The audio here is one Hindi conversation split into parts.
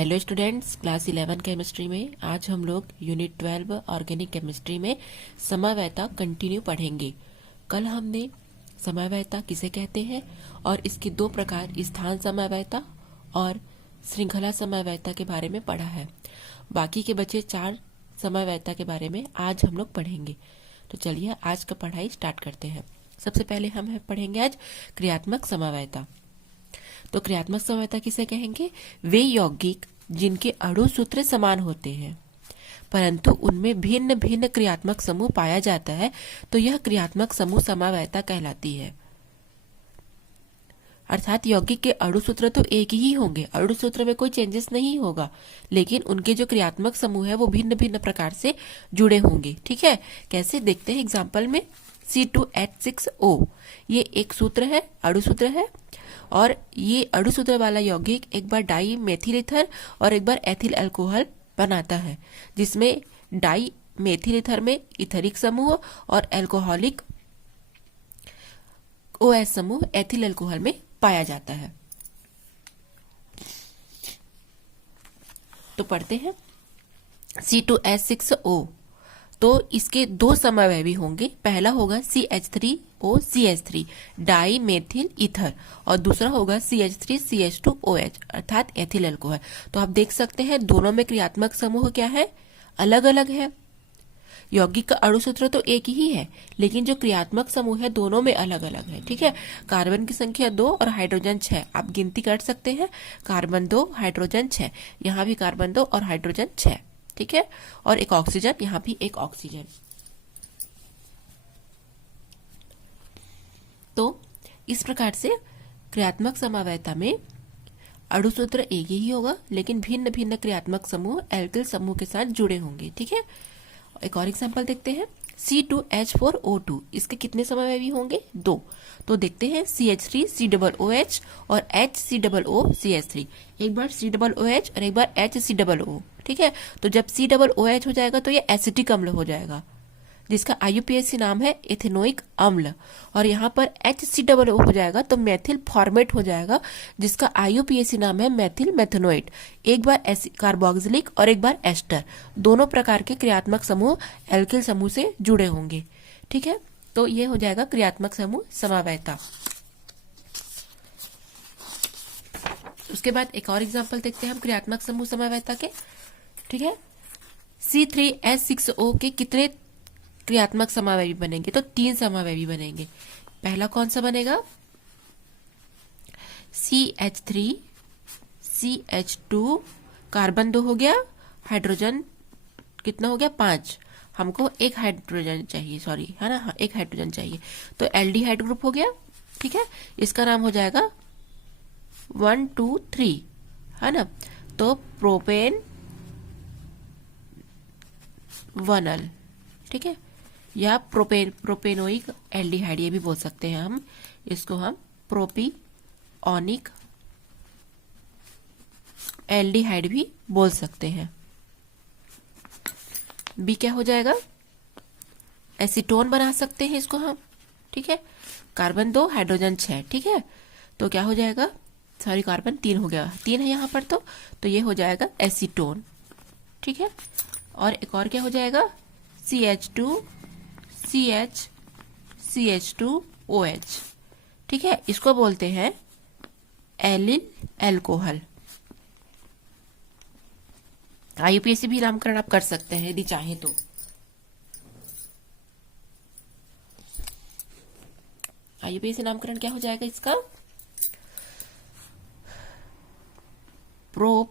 हेलो स्टूडेंट्स, क्लास 11 केमिस्ट्री में आज हम लोग यूनिट 12 ऑर्गेनिक केमिस्ट्री में समवायता कंटिन्यू पढ़ेंगे। कल हमने समवायता किसे कहते हैं और इसके दो प्रकार स्थान समवायता और श्रृंखला समवायता के बारे में पढ़ा है। बाकी के बचे 4 समवायता के बारे में आज हम लोग पढ़ेंगे। तो चलिए आज का पढ़ाई स्टार्ट करते हैं। सबसे पहले हम पढ़ेंगे आज क्रियात्मक समवायता। तो क्रियात्मक समवायता किसे कहेंगे? वे यौगिक जिनके अणु सूत्र समान होते हैं परंतु उनमें भिन्न भिन्न क्रियात्मक समूह पाया जाता है, तो यह क्रियात्मक समूह समवायता कहलाती है। अर्थात यौगिक के अणु सूत्र तो एक ही होंगे, अणु सूत्र में कोई चेंजेस नहीं होगा, लेकिन उनके जो क्रियात्मक समूह है वो भिन्न भिन्न प्रकार से जुड़े होंगे। ठीक है, कैसे देखते हैं एग्जाम्पल में। C2H6O ये एक सूत्र है, अणु सूत्र है, और ये अणु सूत्र वाला यौगिक एक बार डाई मेथिल ईथर और एक बार एथिल अल्कोहल बनाता है, जिसमें डाई मेथिल ईथर में इथरिक समूह और अल्कोहलिक OH समूह एथिल अल्कोहल में पाया जाता है। तो पढ़ते हैं C2H6O। तो इसके दो समवयवी होंगे, पहला होगा CH3OCH3 डाई मेथिल ईथर और दूसरा होगा CH3CH2OH अर्थात एथिल अल्कोहल। तो आप देख सकते हैं दोनों में क्रियात्मक समूह क्या है, अलग अलग है। यौगिक का अणु सूत्र तो एक ही है, लेकिन जो क्रियात्मक समूह है दोनों में अलग अलग है। ठीक है, कार्बन की संख्या 2 और हाइड्रोजन 6, आप गिनती कर सकते हैं। कार्बन 2 हाइड्रोजन 6, यहाँ भी कार्बन 2 और हाइड्रोजन 6। ठीक है, और एक ऑक्सीजन, यहाँ भी एक ऑक्सीजन। तो इस प्रकार से क्रियात्मक समवायता में अणु सूत्र एक ही होगा, लेकिन भिन्न भिन्न क्रियात्मक समूह एल्किल समूह के साथ जुड़े होंगे। ठीक है, एक और एग्जांपल देखते हैं। C2H4O2 इसके कितने समवयवी होंगे? 2। तो देखते हैं CH3COOH और HCOOCH3, एक बार COOH और एक बार HCOO। ठीक है, तो जब COOH हो जाएगा तो ये एसिटिक अम्ल हो जाएगा, जिसका IUPAC नाम है एथेनोइक अम्ल, और यहाँ पर HCOO हो जाएगा तो मेथिल फॉर्मेट हो जाएगा, जिसका IUPAC नाम है मेथिल मेथनोएट। एक बार कार्बोक्सिलिक और एक बार एस्टर, दोनों प्रकार के क्रियात्मक समूह एल्किल समूह से जुड़े होंगे। ठीक है, तो ये हो जाएगा क्रियात्मक समूह समवायता। उसके बाद एक और एग्जाम्पल देखते हैं हम क्रियात्मक समूह समवायता के। ठीक है, C3H6O के कितने क्रियात्मक समवयवी बनेंगे? तो 3 समवयवी बनेंगे। पहला कौन सा बनेगा? CH3 CH2, कार्बन 2 हो गया, हाइड्रोजन कितना हो गया? 5। हमको एक हाइड्रोजन चाहिए, सॉरी है ना, हाँ एक हाइड्रोजन चाहिए, तो एल्डिहाइड ग्रुप हो गया। ठीक है, इसका नाम हो जाएगा 1 2 3, है ना। तो प्रोपेन 1अल, ठीक है, या प्रोपेनोइक एल्डिहाइड ये भी बोल सकते हैं हम इसको, हम प्रोपिओनिक एल्डिहाइड भी बोल सकते हैं। बी क्या हो जाएगा? एसीटोन बना सकते हैं इसको हम। ठीक है, कार्बन 2 हाइड्रोजन 6। ठीक है, तो क्या हो जाएगा, सॉरी कार्बन 3 हो गया, 3 है यहाँ पर, तो ये हो जाएगा एसीटोन। ठीक है, और एक और क्या हो जाएगा? CH2 CH CH2OH। ठीक है, इसको बोलते हैं एलिल अल्कोहल। IUPAC भी नामकरण आप कर सकते हैं यदि चाहे तो। IUPAC नामकरण क्या हो जाएगा इसका? प्रोप,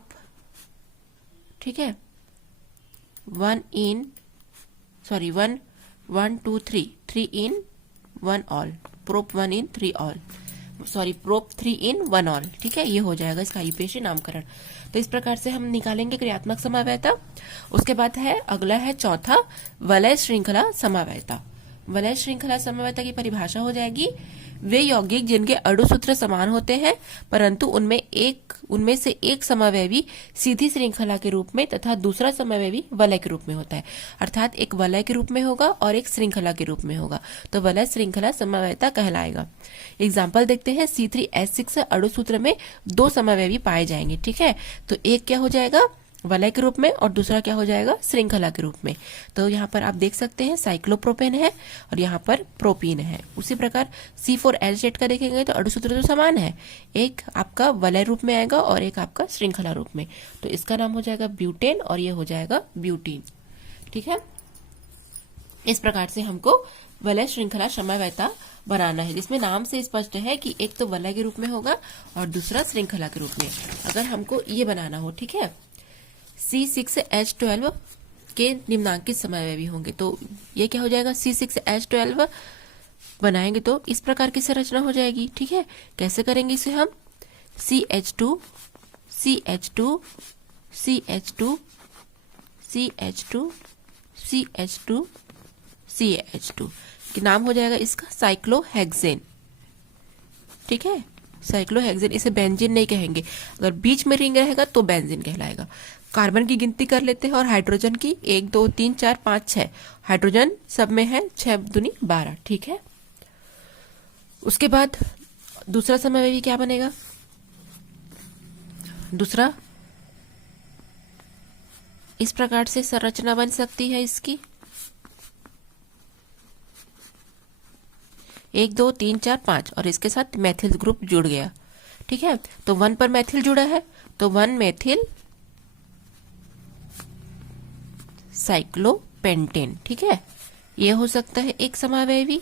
ठीक है, 1 2 3 in 1 all, prop 1 in 3 all, sorry prop 3 in 1 all। ठीक है, ये हो जाएगा इसका IUPAC नामकरण। तो इस प्रकार से हम निकालेंगे क्रियात्मक समवायता। उसके बाद है अगला है चौथा, वलय श्रृंखला समवायता। वलय श्रृंखला समवायता की परिभाषा हो जाएगी, वे यौगिक जिनके अणु सूत्र समान होते हैं परंतु उनमें से एक समावयवी सीधी श्रृंखला के रूप में तथा दूसरा समावयवी वलय के रूप में होता है। अर्थात एक वलय के रूप में होगा और एक श्रृंखला के रूप में होगा, तो वलय श्रृंखला समवायता कहलाएगा। एग्जाम्पल देखते हैं, C3H6 अणु सूत्र में 2 समावयवी पाए जाएंगे। ठीक है, तो एक क्या हो जाएगा वलय के रूप में और दूसरा क्या हो जाएगा श्रृंखला के रूप में। तो यहाँ पर आप देख सकते हैं साइक्लोप्रोपेन है और यहाँ पर प्रोपीन है। उसी प्रकार C4H8 का देखेंगे तो अणु सूत्र तो समान है, एक आपका वलय रूप में आएगा और एक आपका श्रृंखला रूप में, तो इसका नाम हो जाएगा ब्यूटेन और ये हो जाएगा ब्यूटीन। ठीक है, इस प्रकार से हमको वलय श्रृंखला समवायता बनाना है, जिसमें नाम से स्पष्ट है कि एक तो वलय के रूप में होगा और दूसरा श्रृंखला के रूप में। अगर हमको ये बनाना हो, ठीक है, C6H12 के निम्नांकित समावयवी होंगे, तो ये क्या हो जाएगा C6H12 बनाएंगे तो इस प्रकार की संरचना हो जाएगी। ठीक है, कैसे करेंगे इसे हम, CH2 CH2 CH2 CH2 CH2 CH2 कि नाम हो जाएगा इसका साइक्लोहेक्सेन। ठीक है, साइक्लोहेक्सेन, इसे बेंजीन नहीं कहेंगे, अगर बीच में रिंग रहेगा तो बेंजीन कहलाएगा। कार्बन की गिनती कर लेते हैं और हाइड्रोजन की 1 2 3 4 5 6, हाइड्रोजन सब में है 6 दूनी 12। ठीक है, उसके बाद दूसरा समवायवी क्या बनेगा, दूसरा इस प्रकार से संरचना बन सकती है इसकी 1 2 3 4 5 और इसके साथ मैथिल ग्रुप जुड़ गया। ठीक है, तो 1 पर मैथिल जुड़ा है तो 1 मैथिल साइक्लोपेंटेन। ठीक है, ये हो सकता है एक समावयवी,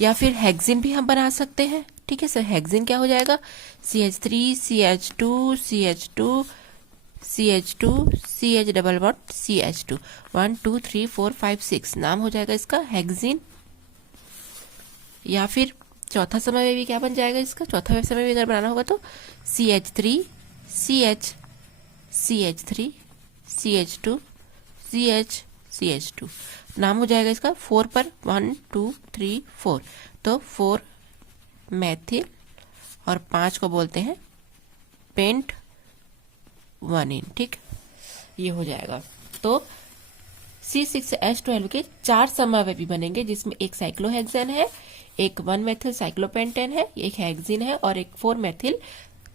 या फिर हेक्सिन भी हम बना सकते हैं। ठीक है सर, हेक्सिन क्या हो जाएगा CH3 CH2 CH2 CH2 CH double bond CH2 1 2 3 4 5 6 नाम हो जाएगा इसका हेक्सिन। या फिर चौथा समावयवी क्या बन जाएगा इसका, चौथा समावयवी अगर बनाना होगा तो CH3 CH CH3 CH2 CH CH2 नाम हो जाएगा इसका 4 पर 1 2 3 4, तो 4 मैथिल और 5 को बोलते हैं पेंट 1इन। ठीक, ये हो जाएगा। तो C6H12 के 4 समावयवी बनेंगे, जिसमें एक साइक्लोहेक्सेन है, एक 1 मैथिल साइक्लोपेंटेन है, एक हेक्सिन है और एक 4 मैथिल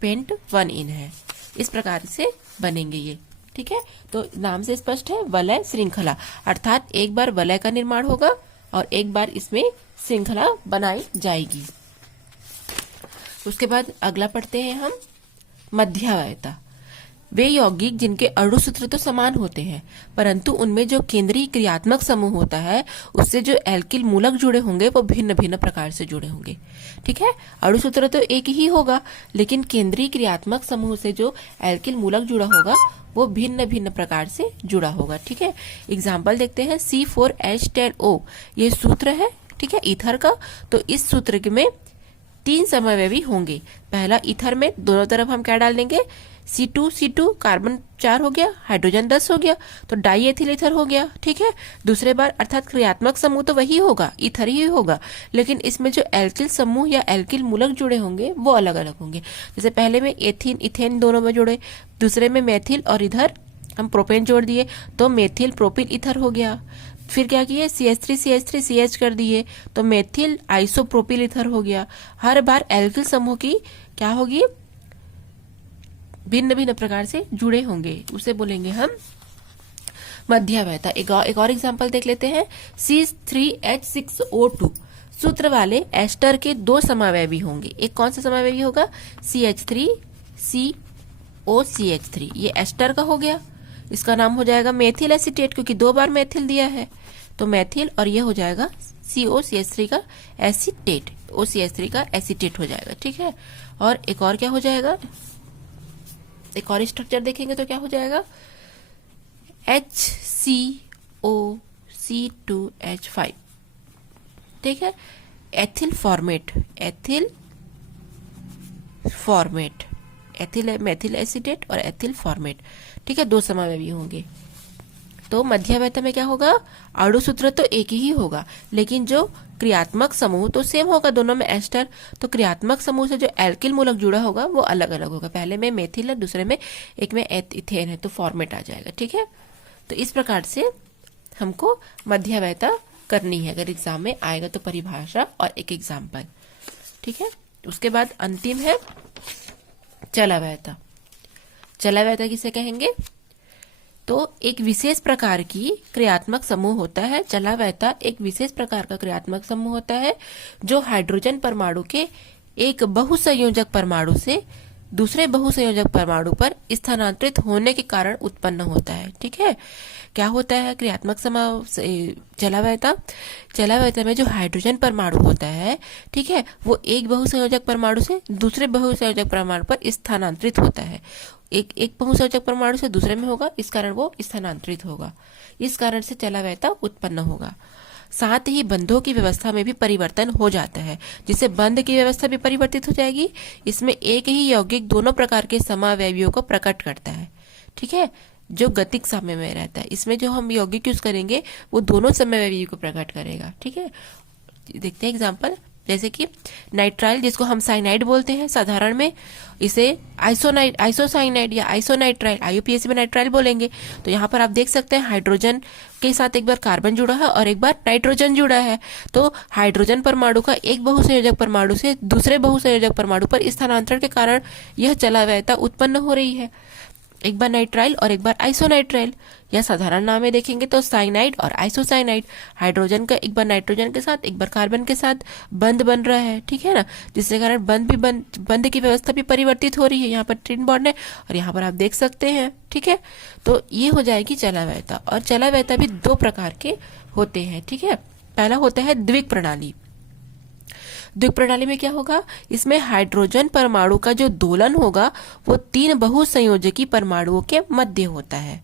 पेंट 1इन है। इस प्रकार से बनेंगे ये। ठीक है, तो नाम से स्पष्ट है वलय श्रृंखला, अर्थात एक बार वलय का निर्माण होगा और एक बार इसमें श्रृंखला बनाई जाएगी। उसके बाद अगला पढ़ते हैं हम मध्यावयता। वे यौगिक जिनके अणु सूत्र तो समान होते हैं परंतु उनमें जो केंद्रीय क्रियात्मक समूह होता है उससे जो एल्किल मूलक जुड़े होंगे वो भिन्न भिन्न प्रकार से जुड़े होंगे। ठीक है, अणु सूत्र तो एक ही होगा लेकिन केंद्रीय क्रियात्मक समूह से जो एल्किल मूलक जुड़ा होगा वो भिन्न भिन्न प्रकार से जुड़ा होगा। ठीक है, एग्जाम्पल देखते हैं, C4H10O ये सूत्र है। ठीक है, ईथर का, तो इस सूत्र में 3 समवायवी होंगे। पहला ईथर में दोनों तरफ हम क्या डाल देंगे C2 कार्बन 4 हो गया, हाइड्रोजन 10 हो गया, तो डाई एथिल ईथर हो गया। ठीक है, दूसरे बार अर्थात क्रियात्मक समूह तो वही होगा, ईथर ही होगा, लेकिन इसमें जो एल्किल समूह या एल्किल मूलक जुड़े होंगे वो अलग अलग होंगे। जैसे पहले में एथिन इथेन दोनों में जुड़े, दूसरे में मेथिल और इधर हम प्रोपेन जोड़ दिए तो मेथिल प्रोपिल ईथर हो गया। फिर क्या किए CH3 CH कर दिए तो मेथिल आइसोप्रोपिल ईथर हो गया। हर बार एल्किल समूह की क्या होगी, भिन्न भिन्न प्रकार से जुड़े होंगे, उसे बोलेंगे हम मध्यावयता। एक और एग्जांपल देख लेते हैं, C3H6O2 सूत्र वाले एस्टर के 2 समावयवी होंगे। एक कौन सा समावयवी होगा CH3 COCH3, ये एस्टर का हो गया, इसका नाम हो जाएगा मेथिल एसीटेट क्योंकि 2 बार मेथिल दिया है, तो मेथिल, और ये हो जाएगा COCH3 का एसीटेट, OCH3 का एसीटेट हो जाएगा। ठीक है, और एक और क्या हो जाएगा, एक और स्ट्रक्चर देखेंगे तो क्या हो जाएगा HCOC2H5। ठीक है, ethyl format, ethyl methyl acetate और एथिल फॉर्मेट। ठीक है, 2 समावयवी होंगे। तो मध्यावयता में क्या होगा, अणु सूत्र तो एक ही होगा, लेकिन जो क्रियात्मक समूह तो सेम होगा, दोनों में एस्टर। तो क्रियात्मक समूह से जो एल्किल मूलक जुड़ा होगा वो अलग अलग होगा, पहले में मेथिल है, दूसरे में एक में इथेन है, तो फॉर्मेट आ जाएगा। ठीक है, तो इस प्रकार से हमको मध्यावयता करनी है, अगर एग्जाम में आएगा तो परिभाषा और एक एग्जाम्पल। ठीक है, उसके बाद अंतिम है चलावयता। चलावयता किसे कहेंगे, तो एक विशेष प्रकार की क्रियात्मक समूह होता है। चलावयता एक विशेष प्रकार का क्रियात्मक समूह होता है जो हाइड्रोजन परमाणु के एक बहुसंयोजक परमाणु से दूसरे बहुसंयोजक परमाणु पर स्थानांतरित होने के कारण उत्पन्न होता है। ठीक है, क्या होता है क्रियात्मक चलावयता। चलावयता में जो हाइड्रोजन परमाणु होता है, ठीक है, वो एक बहुसंयोजक परमाणु से दूसरे बहुसंयोजक परमाणु पर स्थानांतरित होता है। एक बहुसंयोजक परमाणु से दूसरे में होगा, इस कारण वो स्थानांतरित होगा, इस कारण से चलावयता उत्पन्न होगा। साथ ही बंधों की व्यवस्था में भी परिवर्तन हो जाता है, जिससे बंध की व्यवस्था भी परिवर्तित हो जाएगी। इसमें एक ही यौगिक दोनों प्रकार के समावयवियों को प्रकट करता है। ठीक है, जो गतिक साम्य में रहता है, इसमें जो हम यौगिक यूज करेंगे वो दोनों समावयवियों को प्रकट करेगा। ठीक है, देखते हैं एग्जाम्पल, जैसे कि नाइट्राइल, जिसको हम साइनाइड बोलते हैं साधारण में, इसे आइसोसाइनाइड या आइसोनाइट्राइल, आईयूपीएसी में नाइट्राइल बोलेंगे। तो यहाँ पर आप देख सकते हैं हाइड्रोजन के साथ एक बार कार्बन जुड़ा है और एक बार नाइट्रोजन जुड़ा है। तो हाइड्रोजन परमाणु का एक बहुसंयोजक परमाणु से दूसरे बहुसंयोजक परमाणु पर स्थानांतरण के कारण यह चलावयता उत्पन्न हो रही है। एक बार नाइट्राइल और एक बार आइसोनाइट्राइल, या साधारण नाम में देखेंगे तो साइनाइड और आइसोसाइनाइड। हाइड्रोजन का एक बार नाइट्रोजन के साथ एक बार कार्बन के साथ बंध बन रहा है। ठीक है ना, जिसके कारण बंध की व्यवस्था भी परिवर्तित हो रही है। यहाँ पर ट्विन बॉन्ड है और यहाँ पर आप देख सकते हैं। ठीक है, तो ये हो जाएगी चलावयता। और चलावयता भी दो प्रकार के होते हैं। ठीक है, पहला होता है द्विक प्रणाली। द्विक प्रणाली में क्या होगा, इसमें हाइड्रोजन परमाणु का जो दोलन होगा वो तीन बहुसंयोजकी परमाणुओं के मध्य होता है।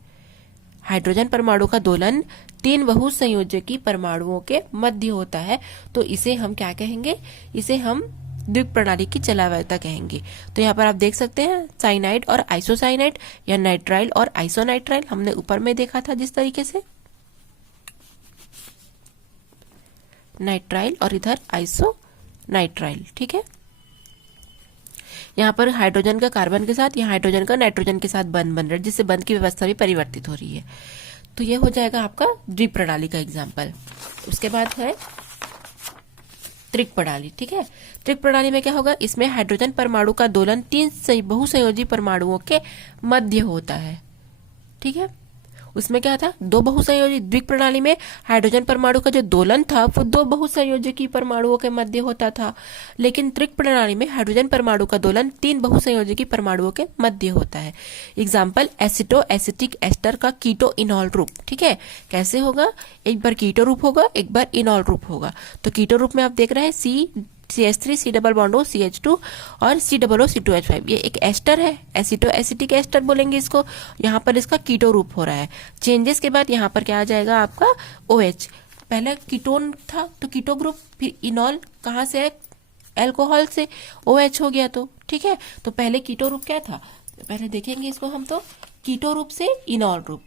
हाइड्रोजन परमाणु का दोलन तीन बहुसंयोजकी परमाणुओं के मध्य होता है। तो इसे हम क्या कहेंगे, इसे हम द्विक प्रणाली की चलावयता कहेंगे। तो यहाँ पर आप देख सकते हैं साइनाइड और आइसोसाइनाइड या नाइट्राइल और आइसोनाइट्राइल, हमने ऊपर में देखा था जिस तरीके से, नाइट्राइल और इधर आइसोनाइट्राइल। ठीक है, यहाँ पर हाइड्रोजन का कार्बन के साथ या हाइड्रोजन का नाइट्रोजन के साथ बंध बन रहा है, जिससे बंध की व्यवस्था भी परिवर्तित हो रही है। तो ये हो जाएगा आपका द्विक प्रणाली का एग्जाम्पल। उसके बाद है त्रिक प्रणाली। ठीक है, त्रिक प्रणाली में क्या होगा, इसमें हाइड्रोजन परमाणु का दोलन तीन बहुसंयोजी परमाणुओं के मध्य होता है। ठीक है, उसमें क्या था, दो बहुसंयोजी। द्विक प्रणाली में हाइड्रोजन परमाणु का जो दोलन था वो दो बहुसंयोजकी परमाणुओं के मध्य होता था, लेकिन त्रिक प्रणाली में हाइड्रोजन परमाणु का दोलन तीन बहुसंयोजकी परमाणुओं के मध्य होता है। एग्जाम्पल, एसिटो एसिटिक एस्टर का कीटो इनॉल रूप। ठीक है, कैसे होगा, एक बार कीटो रूप होगा, एक बार इनॉल रूप होगा। तो कीटो रूप में आप देख रहे हैं CH3 C double bond O CH2 और C+O2H5, ये एक एस्टर है, एसिटो एसिटिक एस्टर बोलेंगे इसको। यहाँ पर इसका कीटो रूप हो रहा है। चेंजेस के बाद यहाँ पर क्या आ जाएगा आपका OH। पहले कीटोन था तो कीटो ग्रुप, फिर इनॉल कहाँ से है, एल्कोहल से, OH हो गया। तो ठीक है, तो पहले कीटो रूप क्या था, पहले देखेंगे इसको हम, तो कीटो रूप से इनॉल रूप,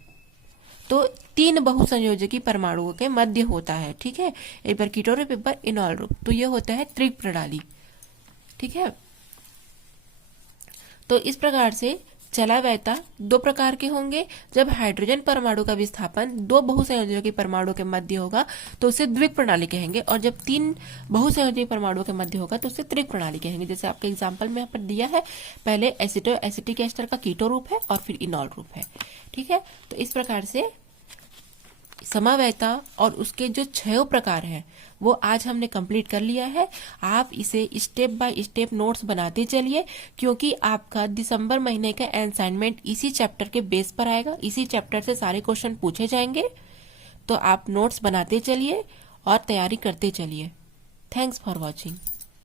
तो तीन बहुसंयोजकी परमाणुओं के मध्य होता है। ठीक है, एक बार कीटो रूप एक बार इनॉल रूप, तो ये होता है त्रिक प्रणाली। ठीक है, तो इस प्रकार से चलावयता दो प्रकार के होंगे। जब हाइड्रोजन परमाणु का विस्थापन दो बहुसंयोजकी परमाणु के मध्य होगा तो उसे द्विक प्रणाली कहेंगे, और जब तीन बहुसंयोजकी परमाणुओं के मध्य होगा तो उसे त्रिक प्रणाली कहेंगे। जैसे आपके एग्जाम्पल में यहाँ पर दिया है, पहले एसिटो एसिटिक एस्टर का कीटो रूप है और फिर इनॉल रूप है। ठीक है, तो इस प्रकार से समावयता और उसके जो 6 प्रकार हैं वो आज हमने कंप्लीट कर लिया है। आप इसे स्टेप बाय स्टेप नोट्स बनाते चलिए, क्योंकि आपका दिसंबर महीने का असाइनमेंट इसी चैप्टर के बेस पर आएगा, इसी चैप्टर से सारे क्वेश्चन पूछे जाएंगे। तो आप नोट्स बनाते चलिए और तैयारी करते चलिए। Thanks for watching.